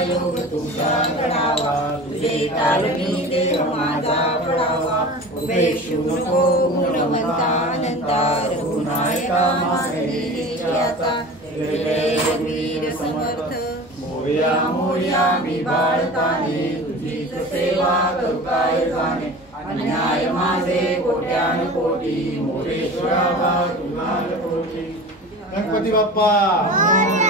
योग तुझा घडावा, तुझे तालमी देव माझा पडावा. उपेक्षू नको गुणवंता अनंता, रघुनायका माझे आता. वीर समर्थ मोर्या मोर्या मी बाळताने, तुझीच सेवा करू काय जाणे. अन्याय माझे कोट्यान कोटी, मोरेश्वरा तुझा कोटी. गणपती बाप्पा.